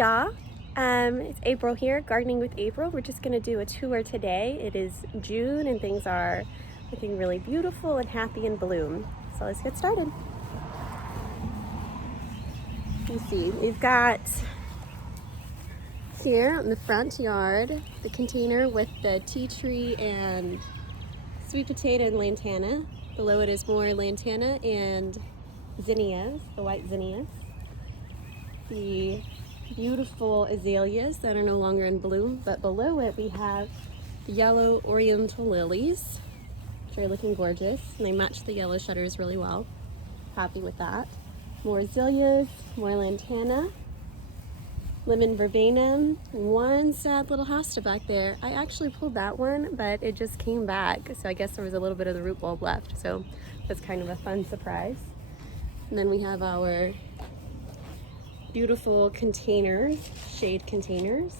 y'all. It's April here, Gardening with April. We're just going to do a tour today. It is June and things are looking really beautiful and happy in bloom. So let's get started. You see, we've got here in the front yard the container with the tea tree and sweet potato and lantana. Below it is more lantana and zinnias, the white zinnias. The beautiful azaleas that are no longer in bloom, but below it we have the yellow oriental lilies, which are looking gorgeous, and they match the yellow shutters really well. Happy with that. More azaleas, more lantana, lemon verbenum, one sad little hosta back there. I actually pulled that one, but it just came back, so I guess there was a little bit of the root bulb left, so that's kind of a fun surprise. And then we have our beautiful containers, shade containers,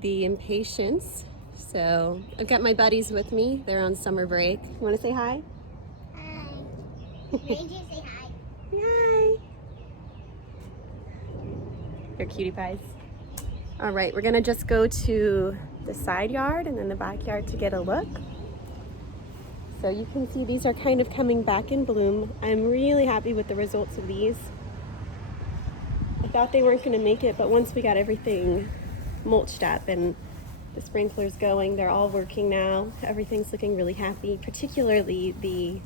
the impatiens. So I've got my buddies with me. They're on summer break. You want to say hi? Hi. Ranger, say hi. Hi. They're cutie pies. All right, we're gonna just go to the side yard and then the backyard to get a look. So you can see these are kind of coming back in bloom. I'm really happy with the results of these. I thought they weren't going to make it, but once we got everything mulched up and the sprinklers going, they're all working now. Everything's looking really happy, particularly the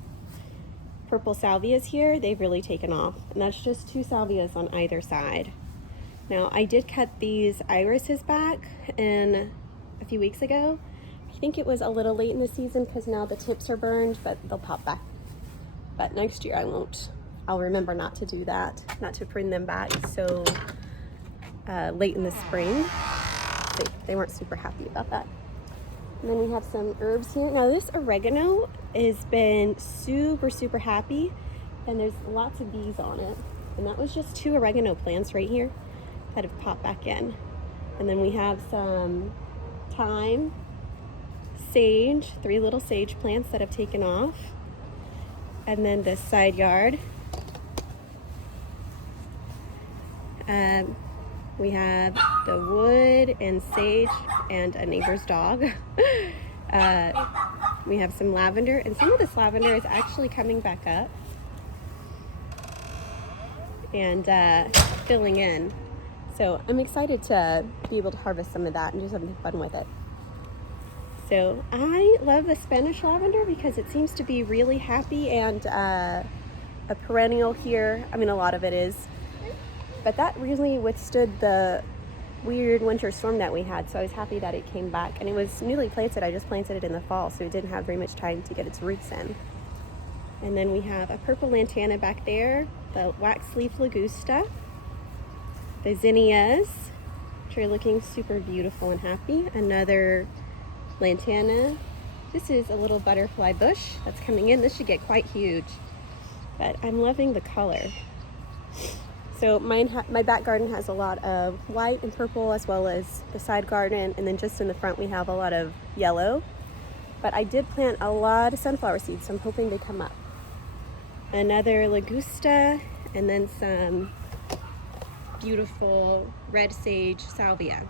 purple salvias here. They've really taken off, and that's just 2 salvias on either side. Now, I did cut these irises back a few weeks ago. I think it was a little late in the season because now the tips are burned, but they'll pop back. But next year I won't. I'll remember not to do that, not to prune them back so late in the spring. They weren't super happy about that. And then we have some herbs here. Now this oregano has been super happy, and there's lots of bees on it. And that was just 2 oregano plants right here that have popped back in. And then we have some thyme, sage, 3 little sage plants that have taken off. And then this side yard. We have the wood and sage and a neighbor's dog. We have some lavender, and some of this lavender is actually coming back up and filling in. So I'm excited to be able to harvest some of that and do something fun with it. So I love the Spanish lavender because it seems to be really happy and a perennial here. I mean, a lot of it is. But that really withstood the weird winter storm that we had, so I was happy that it came back. And it was newly planted. I just planted it in the fall, so it didn't have very much time to get its roots in. And then we have a purple lantana back there, the wax leaf ligusta, the zinnias, which are looking super beautiful and happy. Another lantana. This is a little butterfly bush that's coming in. This should get quite huge, but I'm loving the color. So my back garden has a lot of white and purple, as well as the side garden, and then just in the front we have a lot of yellow. But I did plant a lot of sunflower seeds, so I'm hoping they come up. Another ligusta, and then some beautiful red sage salvia.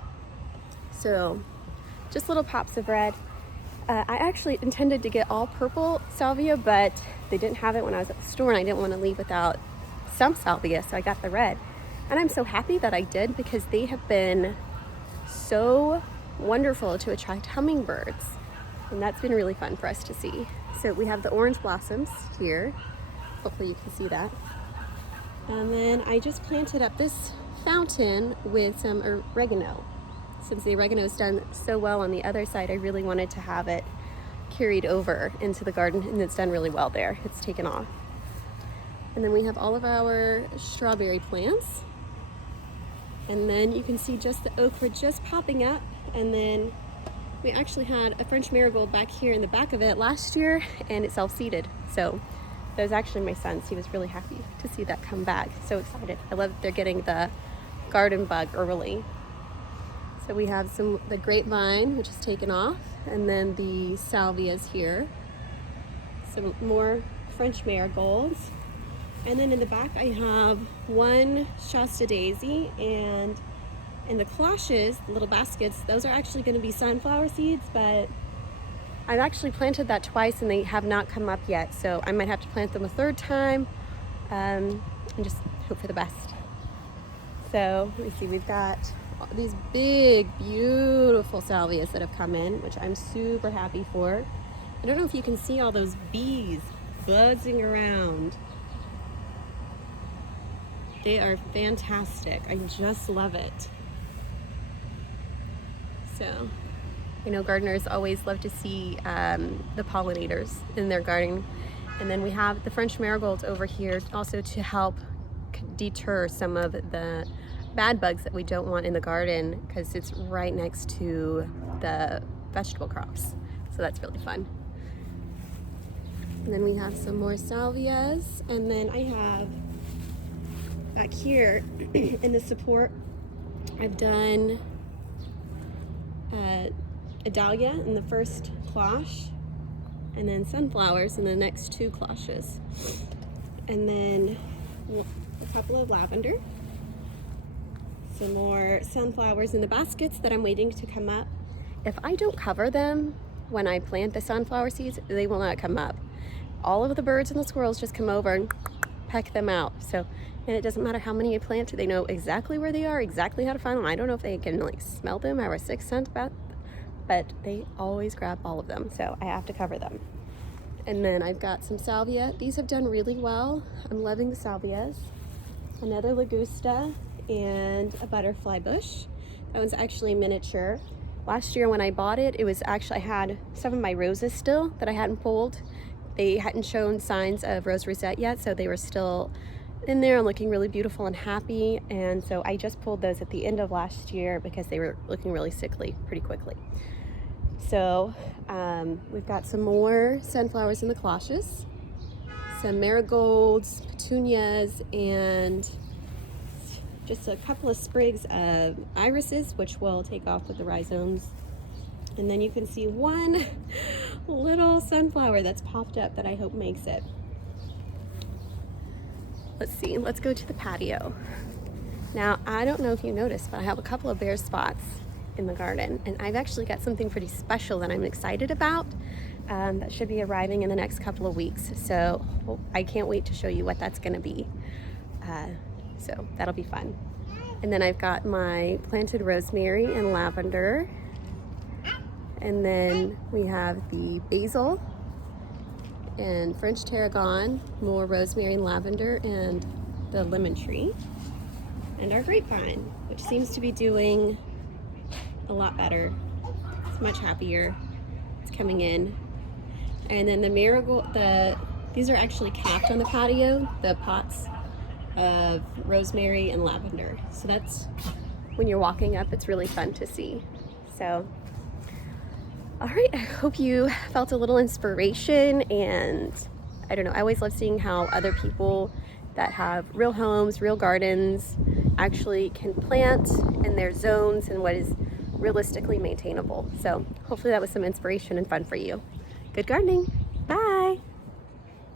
So just little pops of red. I actually intended to get all purple salvia, but they didn't have it when I was at the store, and I didn't want to leave without some salvia, so I got the red. And I'm so happy that I did, because they have been so wonderful to attract hummingbirds, and that's been really fun for us to see. So we have the orange blossoms here. Hopefully you can see that. And then I just planted up this fountain with some oregano. Since the oregano's done so well on the other side, I really wanted to have it carried over into the garden, and it's done really well there. It's taken off. And then we have all of our strawberry plants. And then you can see just the okra just popping up. And then we actually had a French marigold back here in the back of it last year, and it self-seeded. So that was actually my son's. He was really happy to see that come back. So excited. I love that they're getting the garden bug early. So we have the grapevine, which is taken off, and then the salvias here. Some more French marigolds. And then in the back I have one Shasta daisy and And the cloches, the little baskets, those are actually going to be sunflower seeds, but I've actually planted that twice and they have not come up yet. So I might have to plant them a third time and just hope for the best. So let me see, we've got these big, beautiful salvias that have come in, which I'm super happy for. I don't know if you can see all those bees buzzing around. They are fantastic. I just love it. So, you know, gardeners always love to see the pollinators in their garden. And then we have the French marigolds over here also to help deter some of the bad bugs that we don't want in the garden, because it's right next to the vegetable crops. So that's really fun. And then we have some more salvias. And then I have back here in the support, I've done a dahlia in the first cloche, and then sunflowers in the next two cloches, and then a couple of lavender, some more sunflowers in the baskets that I'm waiting to come up. If I don't cover them when I plant the sunflower seeds, they will not come up. All of the birds and the squirrels just come over and peck them out. So, and it doesn't matter how many I plant, they know exactly where they are, exactly how to find them. I don't know if they can like smell them or have a sixth sense about, but they always grab all of them. So I have to cover them. And then I've got some salvia. These have done really well. I'm loving the salvias. Another Ligusta and a butterfly bush. That one's actually miniature. Last year when I bought it, it was actually, I had some of my roses still that I hadn't pulled. They hadn't shown signs of rose rosette yet, so they were still in there and looking really beautiful and happy. And so I just pulled those at the end of last year because they were looking really sickly pretty quickly. So we've got some more sunflowers in the cloches, some marigolds, petunias, and just a couple of sprigs of irises, which will take off with the rhizomes. And then you can see one little sunflower that's popped up that I hope makes it. Let's see, let's go to the patio. Now, I don't know if you noticed, but I have a couple of bare spots in the garden, and I've actually got something pretty special that I'm excited about that should be arriving in the next couple of weeks. So I can't wait to show you what that's gonna be. So that'll be fun. And then I've got my planted rosemary and lavender. And then we have the basil and French tarragon, more rosemary and lavender, and the lemon tree. And our grapevine, which seems to be doing a lot better. It's much happier. It's coming in. And then the marigold, these are actually capped on the patio, the pots of rosemary and lavender. So that's, when you're walking up, it's really fun to see. So, all right, I hope you felt a little inspiration, and I don't know, I always love seeing how other people that have real homes, real gardens, actually can plant in their zones and what is realistically maintainable. So hopefully that was some inspiration and fun for you. Good gardening.